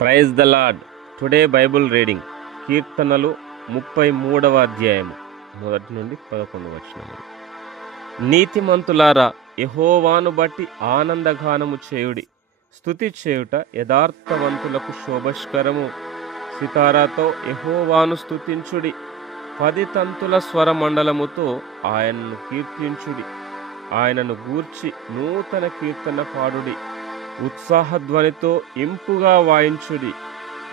Praise the lord. Today Bible reading కీర్తనలు 33వ అధ్యాయము 1 నుండి 11 వచనములు. నీతిమంతులారా, యెహోవాను బట్టి ఆనందగానము చేయుడి. స్తుతి చేయుట యథార్థవంతులకు శోభస్కరము. సితారాతో యెహోవాను స్తుతించుడి. 10 తంతుల స్వరమండలముతో ఆయనను కీర్తించుడి. ఆయనను గూర్చి నూతన కీర్తన పాడుడి. ఉత్సాహధ్వనితో ఇంపుగా వాయించుడి.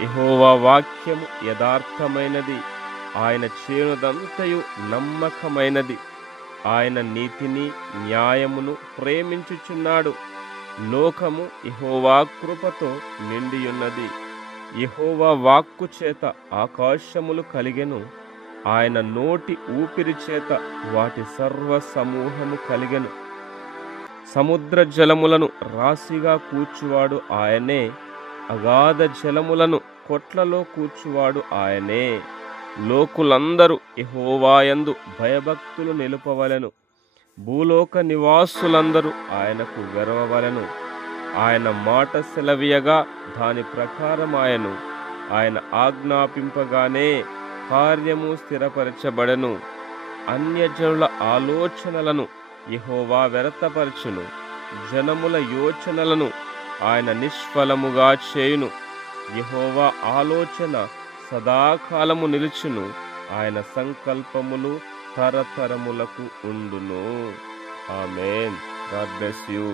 యెహోవా వాక్యము యథార్థమైనది, ఆయన చేయునదంతయు నమ్మకమైనది. ఆయన నీతిని న్యాయమును ప్రేమించుచున్నాడు. లోకము యెహోవా కృపతో నిండియున్నది. యెహోవా వాక్కు చేత ఆకాశములు కలిగెను. ఆయన నోటి ఊపిరి చేత వాటి సర్వ సమూహము కలిగెను. సముద్ర జలములను రాశిగా కూర్చువాడు ఆయనే. అగాధ జలములను కొట్లలో కూర్చువాడు ఆయనే. లోకులందరూ యెహోవాయందు భయభక్తులు నిలుపవలెను. భూలోక నివాసులందరూ ఆయనకు గర్వవలెను. ఆయన మాట సెలవీయగా దాని ప్రకారమాయను. ఆయన ఆజ్ఞాపింపగానే కార్యము స్థిరపరచబడెను. అన్యజనుల ఆలోచనలను యెహోవా వ్యర్థపరచును. జనముల యోచనలను ఆయన నిష్ఫలముగా చేయును. యెహోవా ఆలోచన సదాకాలము నిలుచును. ఆయన సంకల్పములు తరతరములకు ఉండును. ఆమేన్. God bless you.